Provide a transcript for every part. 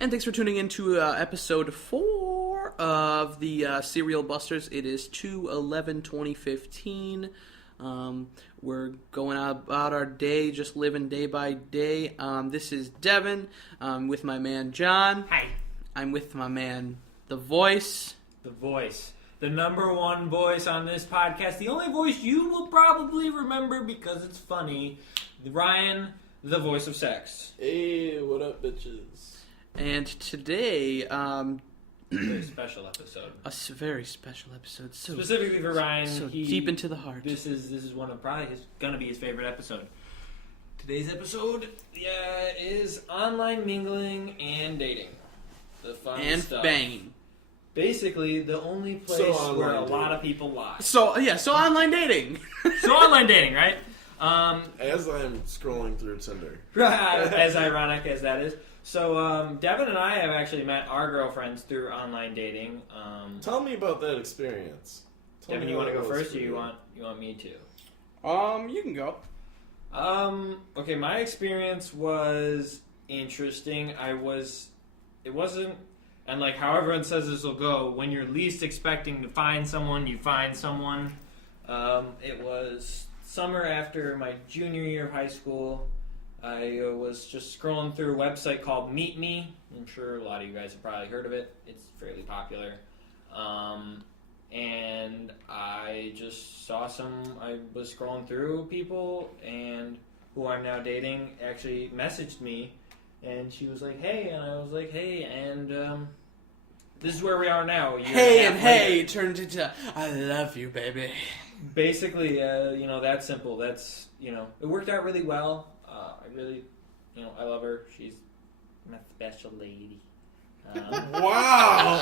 And thanks for tuning in to episode 4 of the Serial Busters. It is 2/11/2015. We're going about our day, just living day by day. This is Devin. I'm with my man John. Hi. I'm with my man The Voice. The Voice. The number one voice on this podcast. The only voice you will probably remember because it's funny. Ryan, the voice of sex. Hey, what up, bitches? And today, Very special episode. a very special episode. So Specifically for Ryan, so deep into the heart. This is one of probably gonna be his favorite episode. Today's episode, is online mingling and dating. The fun and stuff. banging. Basically, the only place where a lot of people lie. So online dating. So online dating, right? As I'm scrolling through Tinder. As ironic as that is. So, Devin and I have actually met our girlfriends through online dating. Tell me about that experience. Devin, you want to go first, or you want me to? You can go. Okay, my experience was interesting. It wasn't, and like how everyone says this will go, when you're least expecting to find someone, you find someone. It was summer after my junior year of high school. I was just scrolling through a website called Meet Me. I'm sure a lot of you guys have probably heard of it. It's fairly popular. And I just saw I was scrolling through people, and who I'm now dating actually messaged me, and she was like, hey, and I was like, hey, and this is where we are now. Hey turned into I love you, baby. Basically, that's simple. That's, it worked out really well. I really, I love her. She's my special lady. Wow!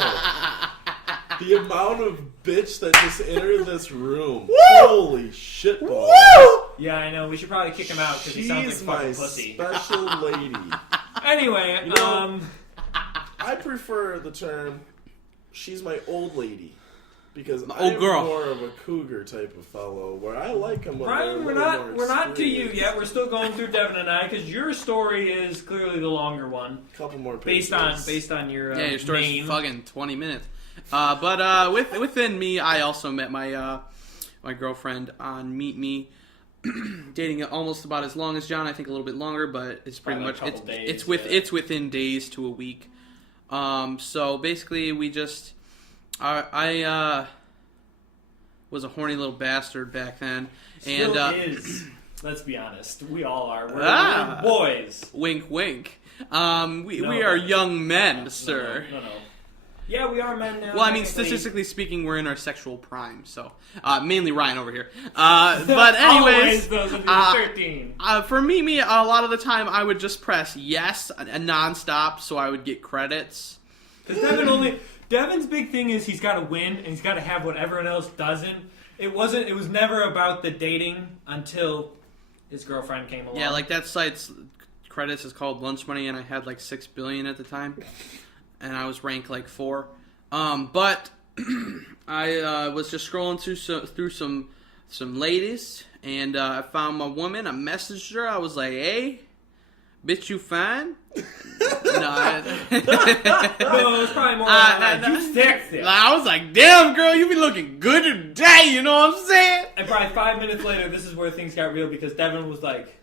The amount of bitch that just entered this room. Woo! Holy shit balls. Woo! Yeah, I know. We should probably kick him out because he sounds like fucking pussy. Special lady. Anyway, I prefer the term, she's my old lady. Because old girl. I'm more of a cougar type of fellow, where I like them when Brian, we're not to you yet. We're still going through Devin and I, because your story is clearly the longer one. Couple more pages. Based on your your story's name. fucking 20 minutes. But within me, I also met my my girlfriend on Meet Me, dating almost about as long as John. I think a little bit longer, but it's pretty much it's within days to a week. So basically, we just. I was a horny little bastard back then, and Still is. Let's be honest, we all are. We're boys. Wink, wink. We are young men, sir. No. Yeah, we are men now. Well, I mean, statistically speaking, we're in our sexual prime, so mainly Ryan over here. But anyways, always those of you 13. For me, a lot of the time I would just press yes nonstop, so I would get credits. Because Devin's big thing is he's got to win, and he's got to have what everyone else doesn't. It was never about the dating until his girlfriend came along. Yeah, like that site's credits is called Lunch Money, and I had like 6 billion at the time, and I was ranked like 4. But I was just scrolling through some ladies, and I found my woman. I messaged her. I was like, hey, bitch, you fine? No, it's probably more like you texted. I was like, damn, girl, you be looking good today, you know what I'm saying? And probably 5 minutes later, this is where things got real, because Devin was like,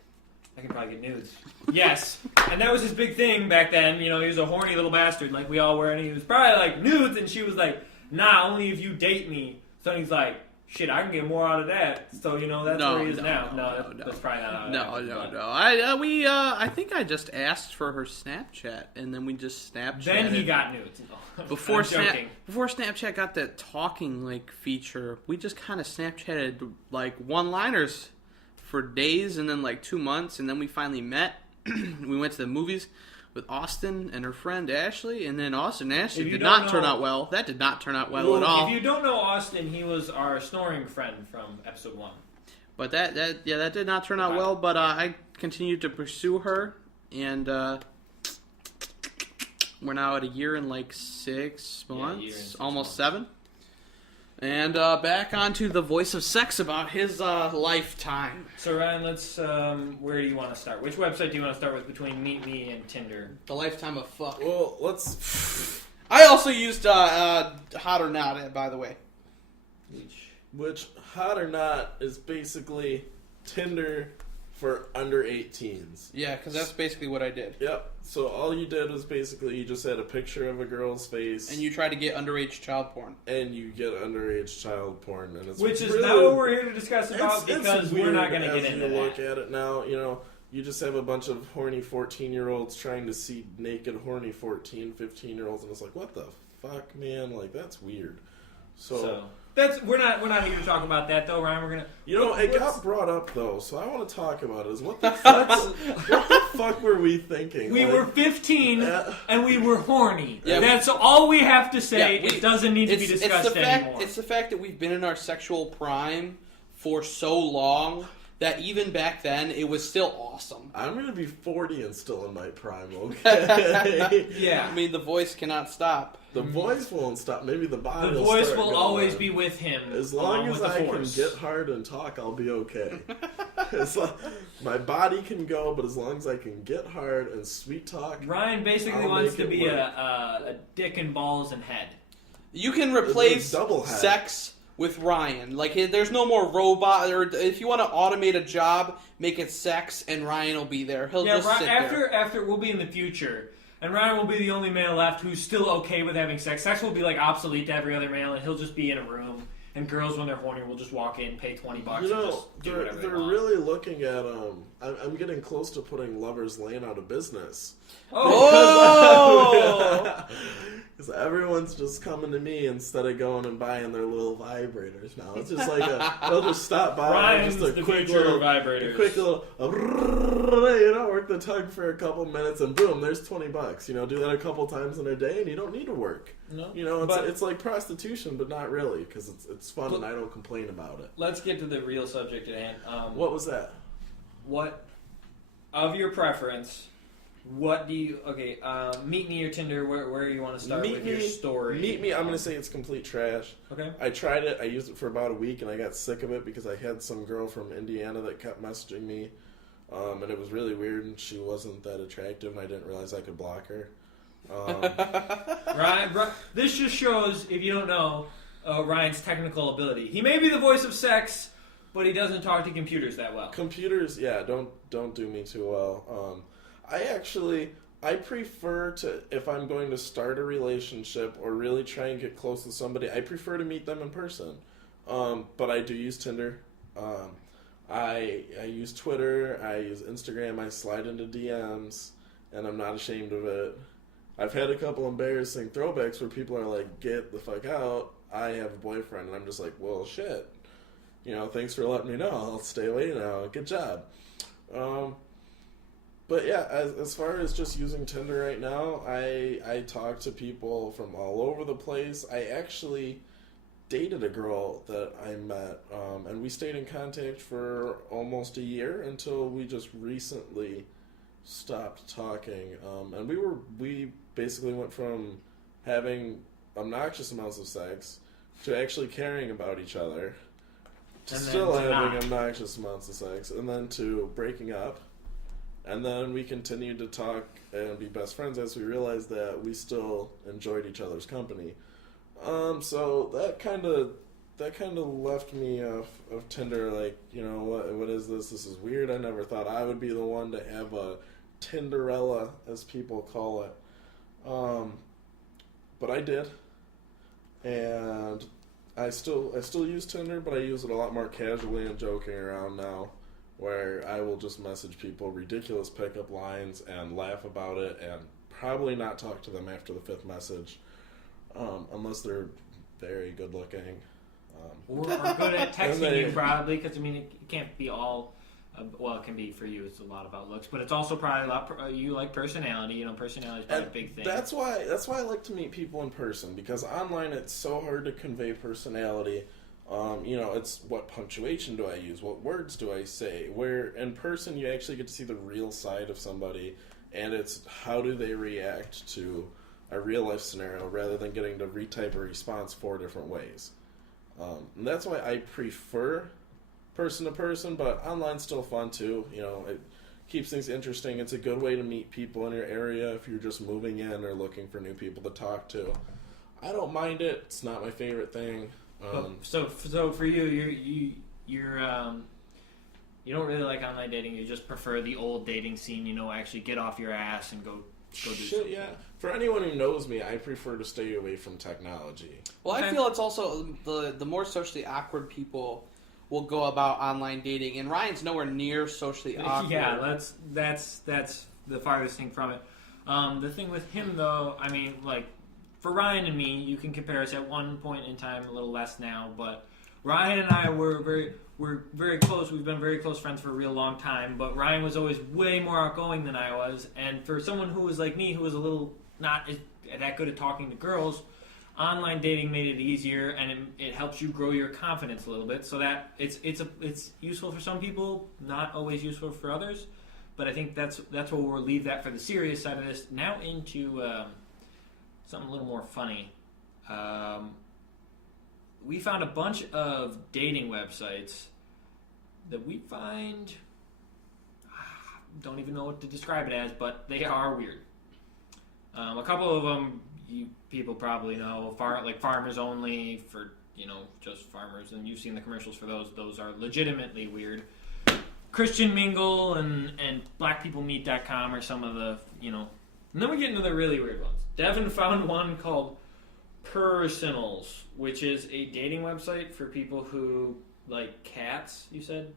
I can probably get nudes. Yes. And that was his big thing back then. He was a horny little bastard like we all were, and he was probably like, nudes, and she was like, nah, only if you date me. So he's like, shit, I can get more out of that. So, that's where he is now. No, that's probably not how it No. I think I just asked for her Snapchat, and then we just Snapchatted. Then he got nudes. Before Snapchat got that talking, feature, we just kind of Snapchatted, one-liners for days, and then, 2 months, and then we finally met. We went to the movies with Austin and her friend Ashley, and then Austin and Ashley did not turn out well. That did not turn out well at all. If you don't know Austin, he was our snoring friend from episode 1. But that did not turn out well. But I continued to pursue her, and we're now at a year and 6 months, almost 7. And back onto the voice of sex about his lifetime. So Ryan, let's. Where do you want to start? Which website do you want to start with between Meet Me and Tinder? The lifetime of fuck. Well, let's. I also used Hot or Not, by the way. Which, Hot or Not, is basically Tinder for under 18s. Yeah, because that's basically what I did. Yep. So all you did was basically you just had a picture of a girl's face, And you tried to get underage child porn. and you get underage child porn, and it's Which is really, not what we're here to discuss about it's because we're not going to weird get as into you look that. at it now. You know, you just have a bunch of horny 14-year-olds trying to see naked, horny 14, 15-year-olds, and it's like, what the fuck, man? Like, that's weird. So that's we're not here to talk about that though, Ryan. We're gonna. you know, it got brought up though, so I want to talk about it. Is what the fuck were we thinking? We Like, were 15 and we were horny. Yeah, That's all we have to say. Yeah, it doesn't need to be discussed anymore. It's the fact that we've been in our sexual prime for so long that even back then it was still awesome. I'm gonna be 40 and still in my prime. Okay. Yeah. I mean, the voice cannot stop. The voice won't stop. Maybe the body. The voice will always be with him. As long as I can force. get hard and talk, I'll be okay. It's like, my body can go, but as long as I can get hard and sweet talk, Ryan basically I'll wants make to it be work. a dick and balls and head. You can replace double head. sex with Ryan. Like, there's no more robot. Or if you want to automate a job, make it sex, and Ryan will be there. He'll just sit there. After we'll be in the future, and Ryan will be the only male left who's still okay with having sex. Sex will be like obsolete to every other male, and he'll just be in a room. And girls, when they're horny, will just walk in, pay $20, you and know, just do whatever they they're want. really looking at. I'm getting close to putting Lovers Lane out of business. Oh! Because everyone's just coming to me instead of going and buying their little vibrators now. It's just like they'll just stop by. Ryan's just a the quick future little of vibrators. A quick little, you know, work the tug for a couple minutes and boom, there's $20. You know, do that a couple times in a day and you don't need to work. No, you know, it's like prostitution, but not really because it's fun and I don't complain about it. Let's get to the real subject at hand. What was that? What of your preference? What do you Meet Me or Tinder? Where you want to start with your story? Meet Me. I'm going to say it's complete trash. Okay. I tried it. I used it for about a week, and I got sick of it because I had some girl from Indiana that kept messaging me, and it was really weird. And she wasn't that attractive, and I didn't realize I could block her. Ryan, this just shows, if you don't know, Ryan's technical ability. He may be the voice of sex, but he doesn't talk to computers that well. Computers, yeah, don't do me too well. I prefer to, if I'm going to start a relationship or really try and get close to somebody, I prefer to meet them in person. But I do use Tinder. I use Twitter. I use Instagram. I slide into DMs, and I'm not ashamed of it. I've had a couple embarrassing throwbacks where people are like, get the fuck out. I have a boyfriend. And I'm just like, well, shit. You know, thanks for letting me know. I'll stay away now. Good job. But yeah, as far as just using Tinder right now, I talk to people from all over the place. I actually dated a girl that I met, and we stayed in contact for almost a year until we just recently stopped talking. And we basically went from having obnoxious amounts of sex to actually caring about each other to still having obnoxious amounts of sex, and then to breaking up. And then we continued to talk and be best friends as we realized that we still enjoyed each other's company. So that kind of left me of Tinder, like, you know, what is this? This is weird. I never thought I would be the one to have a Tinderella, as people call it. But I did. And I still use Tinder, but I use it a lot more casually and joking around now, where I will just message people ridiculous pickup lines and laugh about it and probably not talk to them after the fifth message, unless they're very good looking. Or good at texting you, probably, because, I mean, it can't be all, well, it can be for you, it's a lot about looks, but it's also probably a lot, you like personality, you know, personality is probably a big thing. That's why I like to meet people in person, because online it's so hard to convey personality. You know, it's what punctuation do I use? What words do I say? Where in person you actually get to see the real side of somebody, and it's how do they react to a real life scenario rather than getting to retype a response 4 different ways. And that's why I prefer person to person, but online's still fun too. It keeps things interesting. It's a good way to meet people in your area if you're just moving in or looking for new people to talk to. I don't mind it. It's not my favorite thing. So for you don't really like online dating. You just prefer the old dating scene. Actually get off your ass and go do something. Yeah. For anyone who knows me, I prefer to stay away from technology. Well, I feel it's also the more socially awkward people will go about online dating, and Ryan's nowhere near socially awkward. Yeah, that's the farthest thing from it. The thing with him, though, I mean, like, for Ryan and me, you can compare us at one point in time, a little less now, but Ryan and I we're very close. We've been very close friends for a real long time, but Ryan was always way more outgoing than I was, and for someone who was like me, who was a little not that good at talking to girls, online dating made it easier, and it helps you grow your confidence a little bit. So that it's useful for some people, not always useful for others. But I think that's where we'll leave that for the serious side of this. Now into something a little more funny. We found a bunch of dating websites that we find, don't even know what to describe it as, but they are weird. A couple of them people probably know, like Farmers Only for, just farmers, and you've seen the commercials for those. Those are legitimately weird. Christian Mingle and blackpeoplemeet.com are some of the, and then we get into the really weird ones. Devin found one called Personals, which is a dating website for people who like cats, you said?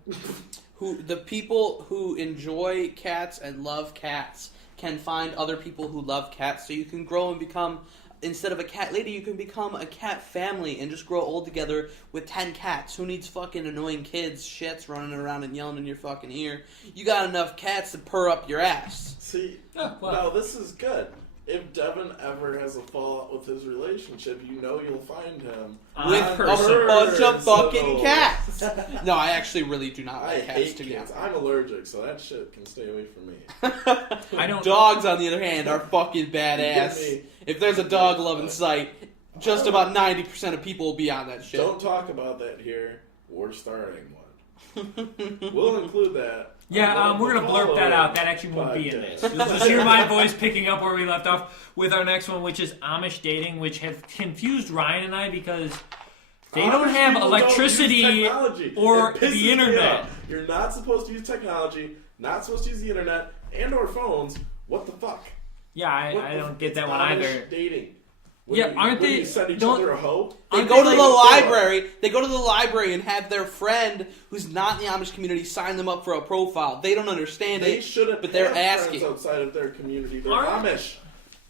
The people who enjoy cats and love cats can find other people who love cats, so you can grow and become, instead of a cat lady, you can become a cat family and just grow old together with 10 cats. Who needs fucking annoying kids, shits, running around and yelling in your fucking ear? You got enough cats to purr up your ass. See, now this is good. If Devin ever has a fallout with his relationship, you'll find him with a bunch of fucking cats. No, I actually really do not like cats, to be honest. I'm allergic, so that shit can stay away from me. I don't. Dogs, on the other hand, are fucking badass. If there's a dog love in sight, just about 90% of people will be on that shit. Don't talk about that here. We're starting one. We'll include that. Yeah, we're going to blurb that out. That actually won't be in this. You'll just hear my voice picking up where we left off with our next one, which is Amish dating, which have confused Ryan and I because they don't have electricity or the internet. You're not supposed to use technology, not supposed to use the internet, and or phones. What the fuck? Yeah, I don't get that one either. Dating. Aren't they? You send each other a hoe? They go to the library. They go to the library and have their friend who's not in the Amish community sign them up for a profile. They don't understand it. They shouldn't. But they're asking outside of their community. They're Amish.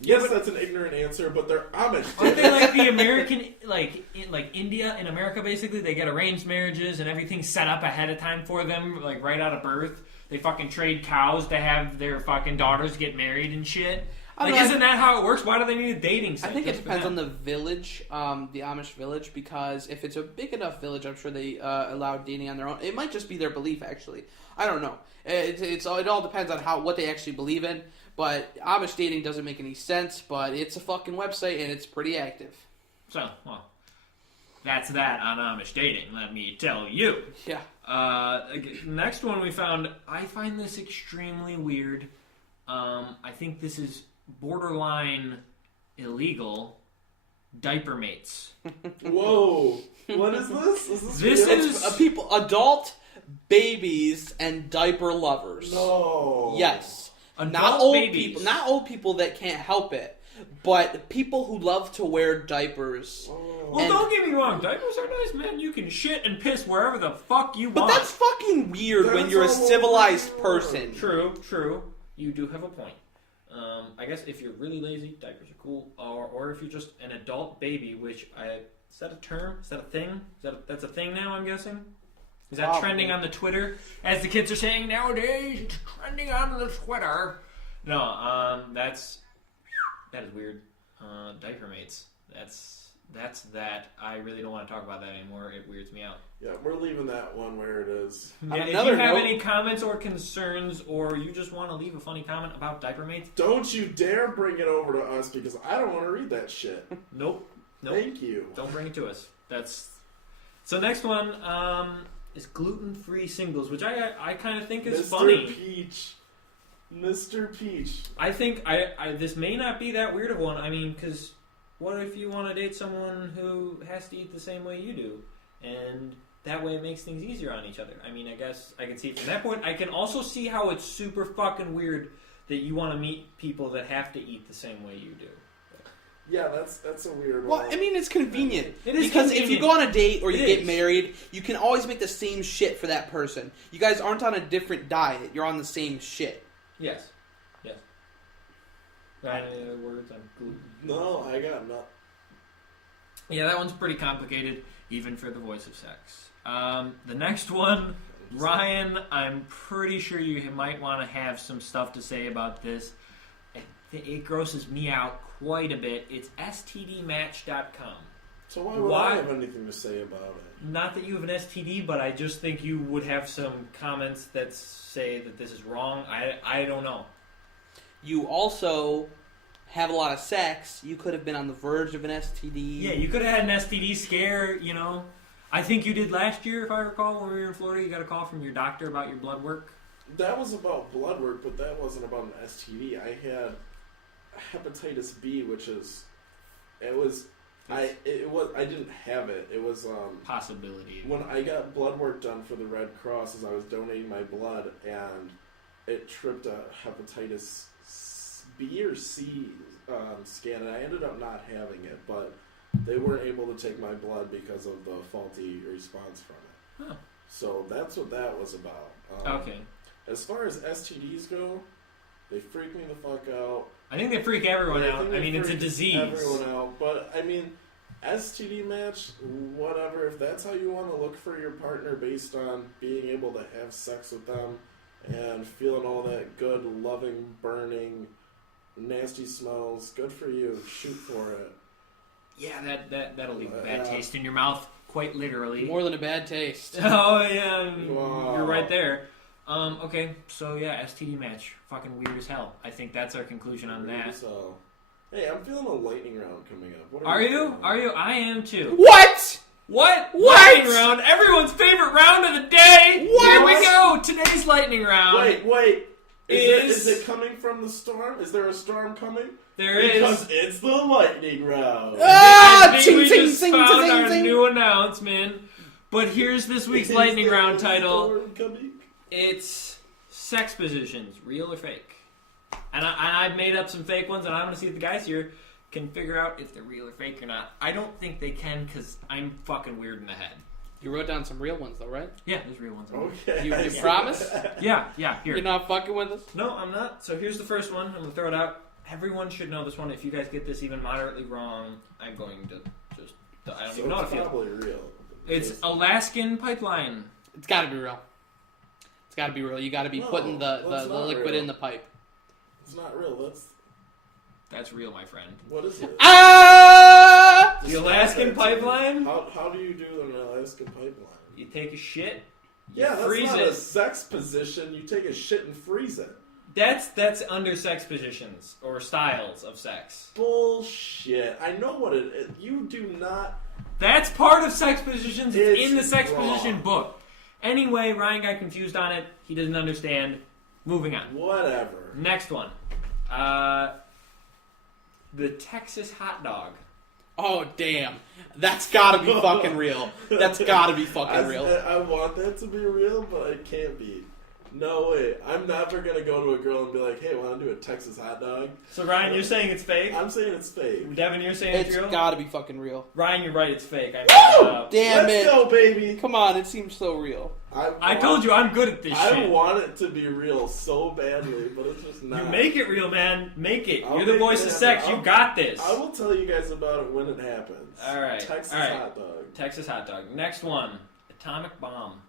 Yes, that's an ignorant answer, but they're Amish. Aren't they like the American, like India in America? Basically, they get arranged marriages and everything's set up ahead of time for them, like right out of birth. They fucking trade cows to have their fucking daughters get married and shit. Isn't that how it works? Why do they need a dating site? I think it depends on the village, the Amish village, because if it's a big enough village, I'm sure they allow dating on their own. It might just be their belief, actually. I don't know. It all depends on what they actually believe in. But Amish dating doesn't make any sense, but it's a fucking website, and it's pretty active. So, that's that on Amish dating, let me tell you. Yeah. Next one we found, I find this extremely weird. I think this is borderline illegal. Diaper mates. Whoa! What is this? This is people, adult babies and diaper lovers. No. Yes. Adult not old babies. people. Not old people that can't help it, but people who love to wear diapers. Oh. Well, don't get me wrong. Diapers are nice, man. You can shit and piss wherever the fuck you want. But that's fucking weird when you're a civilized person. True. You do have a point. I guess if you're really lazy, diapers are cool. Or if you're just an adult baby, which is that a term? Is that a thing? That's a thing now, I'm guessing? Is that trending on the Twitter? As the kids are saying nowadays, it's trending on the Twitter. No, that is weird. Diaper mates. That's that. I really don't want to talk about that anymore. It weirds me out. Yeah, we're leaving that one where it is. Yeah, if you have any comments or concerns, or you just want to leave a funny comment about diaper mates, don't you dare bring it over to us because I don't want to read that shit. Nope. Thank you. Don't bring it to us. So next one is gluten-free singles, which I kind of think is Mr. funny. Mr. Peach. I think this may not be that weird of one. I mean, because what if you want to date someone who has to eat the same way you do? And that way it makes things easier on each other. I mean, I guess I can see it from that point. I can also see how it's super fucking weird that you want to meet people that have to eat the same way you do. Yeah, that's a weird Well, one. I mean, it's convenient. It is because convenient. if you go on a date or you It get is. married, you can always make the same shit for that person. You guys aren't on a different diet. You're on the same shit. Yes. Any other words on gluten? No, I got nothing. Yeah, that one's pretty complicated, even for the voice of sex. The next one, Ryan, I'm pretty sure you might want to have some stuff to say about this. It grosses me out quite a bit. It's stdmatch.com. So why I have anything to say about it? Not that you have an STD, but I just think you would have some comments that say that this is wrong. I don't know. You also have a lot of sex. You could have been on the verge of an STD. Yeah, you could have had an STD scare, you know. I think you did last year, if I recall, when we were in Florida. You got a call from your doctor about your blood work. That was about blood work, but that wasn't about an STD. I had hepatitis B, which is, I didn't have it. It was Possibility. when I got blood work done for the Red Cross, as I was donating my blood, and it tripped a hepatitis B or C scan, and I ended up not having it, but they weren't able to take my blood because of the faulty response from it. Huh. So that's what that was about. Okay. As far as STDs go, they freak me the fuck out. I think they freak everyone I out. think I they mean, it's a freak disease. Everyone out, but I mean, STD match, whatever. If that's how you want to look for your partner based on being able to have sex with them and feeling all that good, loving, burning, nasty smells, good for you. Shoot for it. Yeah, that'll leave a bad taste in your mouth, quite literally. More than a bad taste. Oh yeah, Wow. You're right there. Okay, so yeah, STD match, fucking weird as hell. I think that's our conclusion on that. So, hey, I'm feeling a lightning round coming up. What Are you? feeling? Are you? I am too. What? What? What? Lightning round, everyone's favorite round of the day. What? Here we go. Today's lightning round. Wait. Is Is it coming from the storm? Is there a storm coming? There is. Because it's the lightning round. Ah, I think ting, we ting, just ting, found ting, our ting. new announcement. But here's this week's Is lightning there round a title. storm coming? It's sex positions, real or fake. And I've made up some fake ones, and I'm going to see if the guys here can figure out if they're real or fake or not. I don't think they can, because I'm fucking weird in the head. You wrote down some real ones, though, right? Yeah, there's real ones. Okay. You promise? Yeah, here. You're not fucking with us? No, I'm not. So here's the first one. I'm going to throw it out. Everyone should know this one. If you guys get this even moderately wrong, I'm going to just... I don't even know how to It's feel. probably real. It's Alaskan Pipeline. It's got to be real. It's got to be real. You got to be No, putting the that's not liquid real. in the pipe. It's not real. That's real, my friend. What is it? Ah! The Alaskan Pipeline? How do you do an Alaskan pipeline? You take a shit, you Yeah, that's freeze not it. a sex position. You take a shit and freeze it. That's under sex positions or styles of sex. Bullshit. I know what it is. You do not. That's part of sex positions. It's It's in the sex wrong. position book. Anyway, Ryan got confused on it. He doesn't understand. Moving on. Whatever. Next one. The Texas hot dog. Oh, damn. That's got to be fucking real. That's got to be fucking real. I want that to be real, but it can't be. No way. I'm never going to go to a girl and be like, hey, want to do a Texas hot dog? So Ryan, you're saying it's fake? I'm saying it's fake. Devin, you're saying it's It's real? got to be fucking real. Ryan, you're right. It's fake. I messed Woo! it up. Damn Let's it. go, baby. Come on, it seems so real. I told you I'm good at this I shit. want it to be real so badly, but it's just not. You make it real, man. Make it. I'll You're the make voice it of happen. sex. You got this. I will tell you guys about it when it happens. All right. Texas All right. hot dog. Texas hot dog. Next one. Atomic bomb.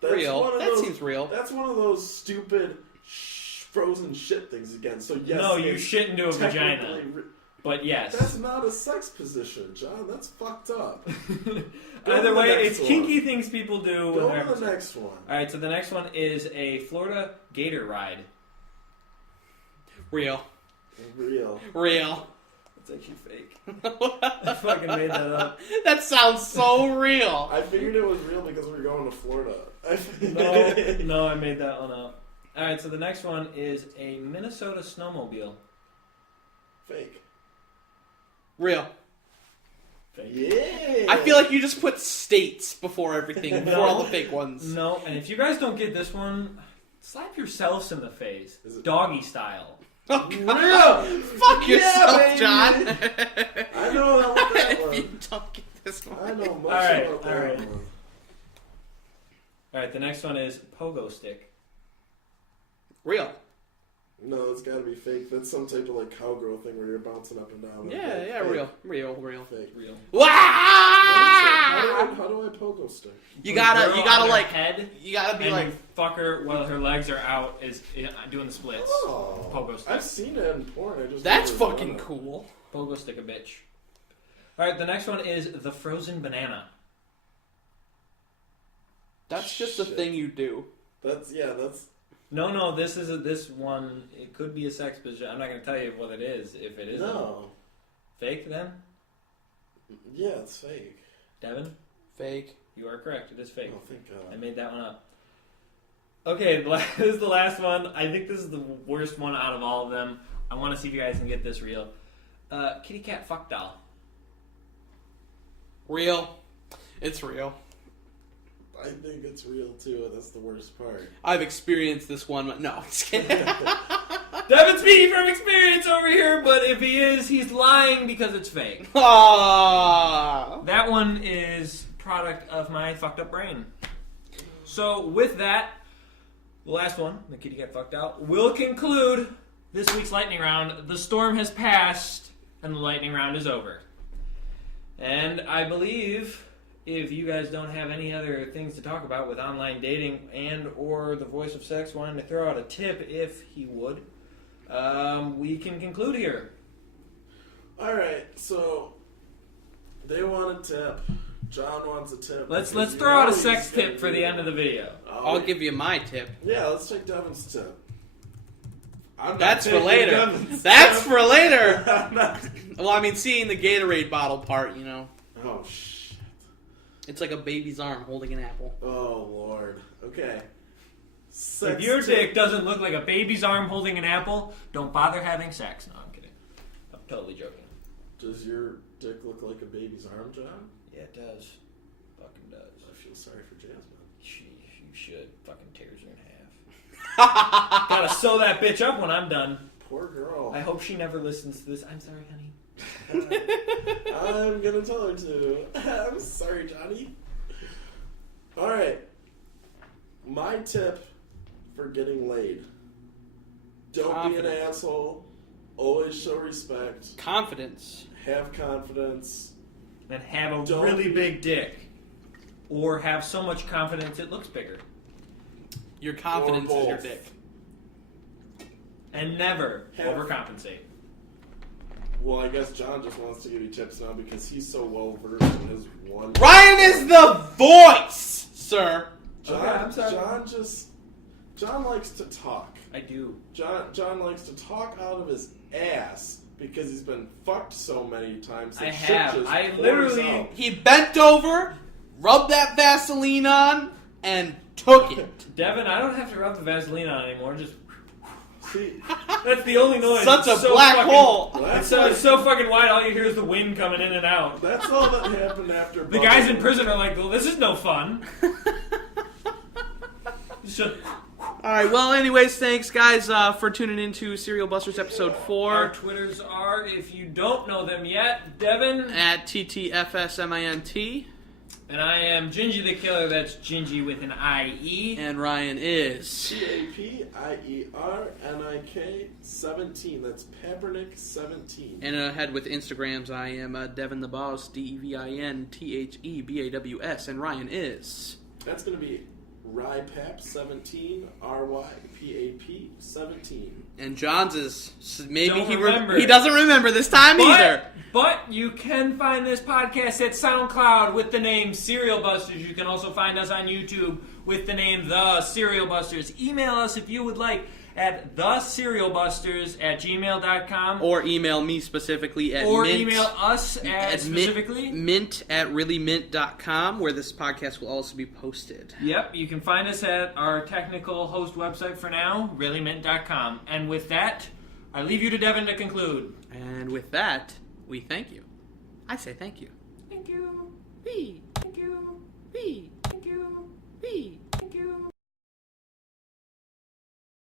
That's Real. one of That those- seems real. That's one of those stupid frozen shit things again. So yes, No, you it's shit into a vagina. technically But yes. That's not a sex position, John. That's fucked up. Go Either to the way, next it's one. kinky things people do. when Go they're to having the sex. next one. All right, so the next one is a Florida gator ride. Real. Real. Real. It's actually fake. I fucking made that up. That sounds so real. I figured it was real because we're going to Florida. No, I made that one up. Alright, so the next one is a Minnesota snowmobile. Fake. Real. Fake. Yeah. I feel like you just put states before everything, before all the fake ones. No, and if you guys don't get this one, slap yourselves in the face. Doggy style. Oh, real. Fuck yourself, baby. John. I know about that one. If you don't get this one. I know much Alright, about that alright. one. Alright, the next one is pogo stick. Real. No, it's gotta be fake. That's some type of like cowgirl thing where you're bouncing up and down. Yeah, Fake. real. Fake. Real. Wow! How do I pogo stick? You gotta on like, her head, you gotta be and like, you fuck her while her legs are out is doing the splits. Oh, Pogo stick. I've seen it in porn. I just that's never fucking done it. cool. Pogo stick a bitch. Alright, the next one is the frozen banana. That's just a Shit. thing you do. That's. No, this one, it could be a sex position. I'm not going to tell you what it is if it isn't. No. Fake then? Yeah, it's fake. Devin? Fake. You are correct. It is fake. Oh, thank God. I made that one up. Okay, this is the last one. I think this is the worst one out of all of them. I want to see if you guys can get this real. Kitty cat fuck doll. Real. It's real. I think it's real too. That's the worst part. I've experienced this one. No, just kidding. Devin's speaking from experience over here, but if he is, he's lying because it's fake. Aww. That one is product of my fucked up brain. So with that, the last one, the kitty got fucked out, will conclude this week's lightning round. The storm has passed and the lightning round is over. And I believe if you guys don't have any other things to talk about with online dating and or the voice of sex wanting to throw out a tip if he would, we can conclude here. Alright, so they want a tip. John wants a tip. Let's because throw out a he's sex gonna tip for the end of the video. I'll give you my tip. Yeah, let's take Devin's tip. I'm not That's for taking later. Devin's That's tip. for later. I'm not- Well, I mean, seeing the Gatorade bottle part, you know. Oh, shit. It's like a baby's arm holding an apple. Oh, Lord. Okay. If Sex your tip. dick doesn't look like a baby's arm holding an apple, don't bother having sex. No, I'm kidding. I'm totally joking. Does your dick look like a baby's arm, John? Yeah, it does. Fucking does. I feel sorry for Jasmine. You should. Fucking tears her in half. Gotta sew that bitch up when I'm done. Poor girl. I hope she never listens to this. I'm sorry, honey. I'm gonna tell her to. I'm sorry, Johnny. Alright. My tip for getting laid. Don't be an Confidence. asshole. Always show respect. Confidence. Have confidence. And have a Don't really be- big dick. Or have so much confidence it looks bigger. Your confidence Or is your both. dick. And never Have- overcompensate. Well, I guess John just wants to give you tips now because he's so well versed in his one. Ryan is the voice, sir. John, Okay, I'm sorry. John likes to talk. I do. John likes to talk out of his ass because he's been fucked so many times. That I shit have. just I pours literally- out. He bent over, rubbed that Vaseline on, and took it. Devin, I don't have to rub the Vaseline on anymore. Just See, that's the only noise. Such a It's so black fucking- hole. that's, It's so fucking wide. All you hear is the wind coming in and out. that's all that happened after. The guys in prison are like, "Well, this is no fun." So, Alright, well, anyways, thanks, guys, for tuning into Serial Busters episode our 4 Twitters are, if you don't know them yet, Devin, at TTFSMINT. and I am Gingy the Killer. That's Gingy with an IE. And Ryan is. PAPIERNIK 17. That's Papernick 17. And ahead with Instagrams, I am Devin the Boss, DEVINTHEBAWS, and Ryan is. That's gonna be RYPAP 17, RYPAP 17. And John's is maybe Don't he remember. he doesn't remember this time either. But you can find this podcast at SoundCloud with the name Serial Busters. You can also find us on YouTube with the name The Serial Busters. Email us if you would like at theserialbusters@gmail.com. Or email me specifically at Or mint, email us at specifically. mint@reallyMint.com, where this podcast will also be posted. Yep, you can find us at our technical host website for now, reallymint.com. And with that, I leave you to Devin to conclude. And with that, we thank you. I say thank you. Thank you. Whee!